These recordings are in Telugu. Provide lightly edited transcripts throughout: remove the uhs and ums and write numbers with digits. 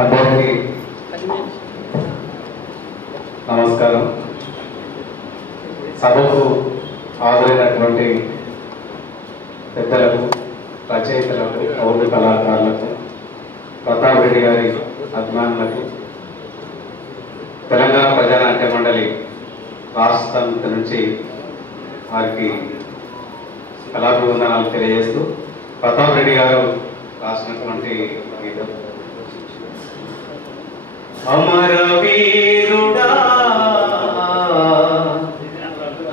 అందరికీ నమస్కారం. సభకు హాజరైనటువంటి పెద్దలకు, రచయితలకు, పౌరుల కళాకారులకు, ప్రతాప్ రెడ్డి గారి అభిమానులకు, తెలంగాణ ప్రజానాట్య మండలి రాష్ట్ర సమితి నుంచి వారికి కళాభివందనాలు తెలియజేస్తూ ప్రతాప్ రెడ్డి గారు రాసినటువంటి గీతం అమర వీరుడా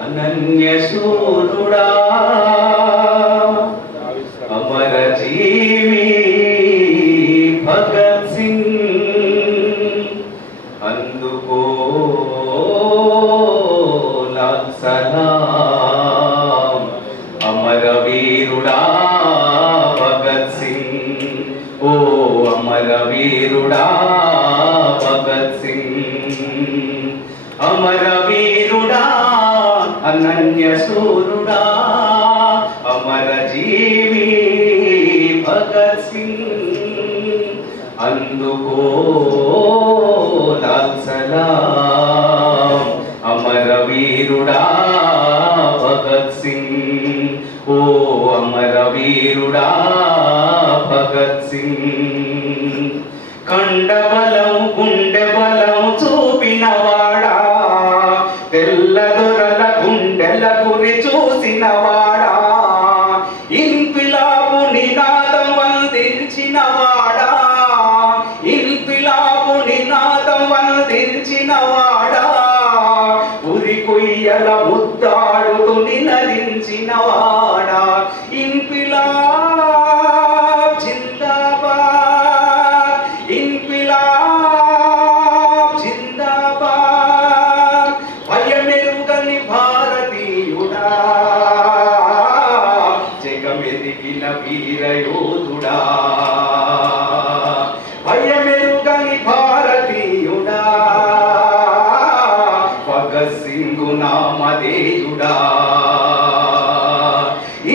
అనన్య శూరుడా అమర జీవి భగత్ సింగ్ అందుకో లాల్ సలాం. అమర వీరుడా భగత్ సింగ్, ఓ అమర వీరుడా భగత్ సింగ్. అమర వీరుడా అనన్య సూరుడా అమర జీవి భగత్ సింగ్ అందుకో లాల్ సలాం. అమర వీరుడా భగత్ సింగ్, ఓ అమర వీరుడా భగత్ సింగ్. కండబలం గుండె బలం చూపినవాడా, తెల్లదొరల గుండెల గురి చూసినవాడా, ఇంక్విలాబు నినాదం అందించినవాడా, ఇంక్విలాబు నినాదం అందించినవాడా, ఉరి కొయ్యల ముద్దాడుతూ నినదించినవాడా, ఇంక్విలాబ్ జిందాబాద్, ఇంక్విలాబ్ జిందాబాద్. భయమెరుగని భారతీయుడా, జగమెదిగిన వీరయోధుడా, భయమెరుగని భారతీయుడా, భగత్ సింగ్ నామధేయుడా.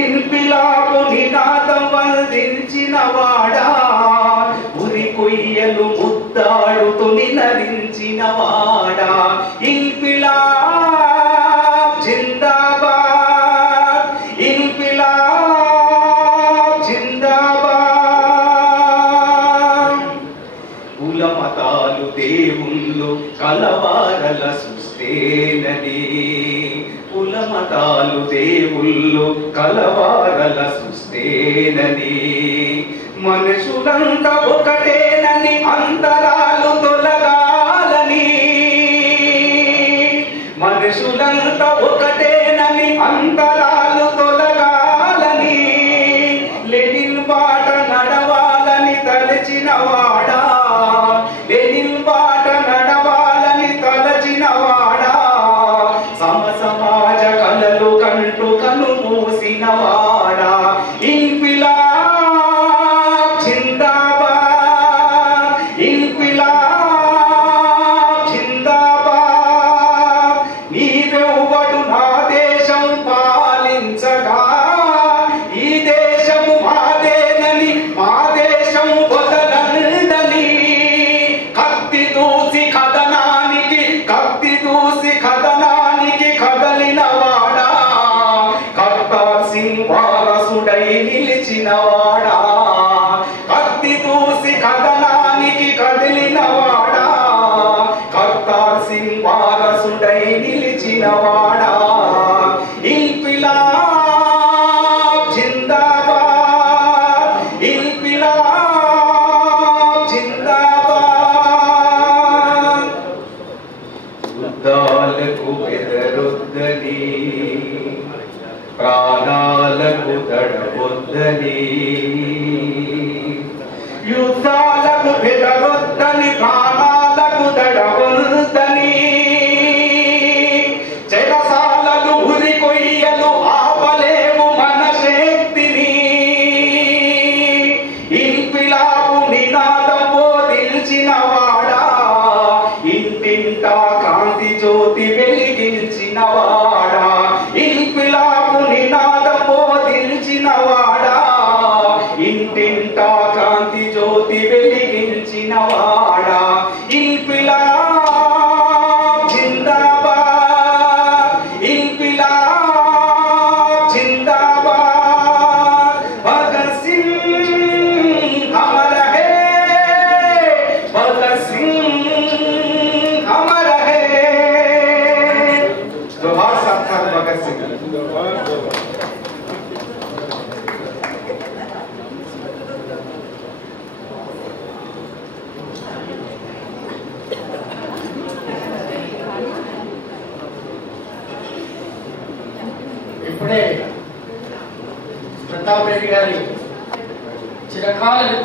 ఇన్క్విలాబు నినాదం అందించినవాడా, ఉరి కొయ్యలు ముద్దాడుతూ నినదించినవాడా, ఇన్క్విలాబ్ జిందాబాద్, ఇన్క్విలాబ్ జిందాబాద్. కుల మతాలు దేవుళ్ళు కలవారల సృష్టేనని, కుల మతాలు దేవుళ్ళు కలవారల సృష్టేనని, మనుషులంతా ఒకటేనని అంతరాలు తొలగాలని, మనుషులంతా ఒకటేనని అంతరాలు తొలగాలని, లెనిన్ బాట నడవాలని తలచినవాడా, లెనిన్ బాట నడవాలని తలచినవాడా, సమ సమాజ కలలు కంటూ కను మూసినవాడా, ఇన్క్విలాబ్ జిందాబాద్, ఇన్క్విలాబ్ జిందాబాద్. నీవెవ్వడు నా దేశం పాలించగా, ఈ దేశము మాదేనని మా దేశం వదలండని, కత్తి దూసి కథనానికి, కత్తి దూసి కథనానికి కదలినవాడా, కర్తార్ సింగ్ వారసుడై నిలిచినవాడా, కత్తి దూసి కథనానికి కదిలినవాడా, కర్తార్ సింగ్ వారసుడై నిలిచినవాడా, ఇన్క్విలాబ్ జిందాబాద్, ఇన్క్విలాబ్ జిందాబాద్. యుద్ధాలకు బెదరొద్దని, ప్రాణాలకు తడవొద్దని, యుద్ధాలకు బెదరొద్దని, ప్రాణాలకు తడవొద్దని, చెర సాక్షాత్ భగత్ సింగ్. ఇప్పుడే ప్రతాప్ రెడ్డి గారి చిరకాల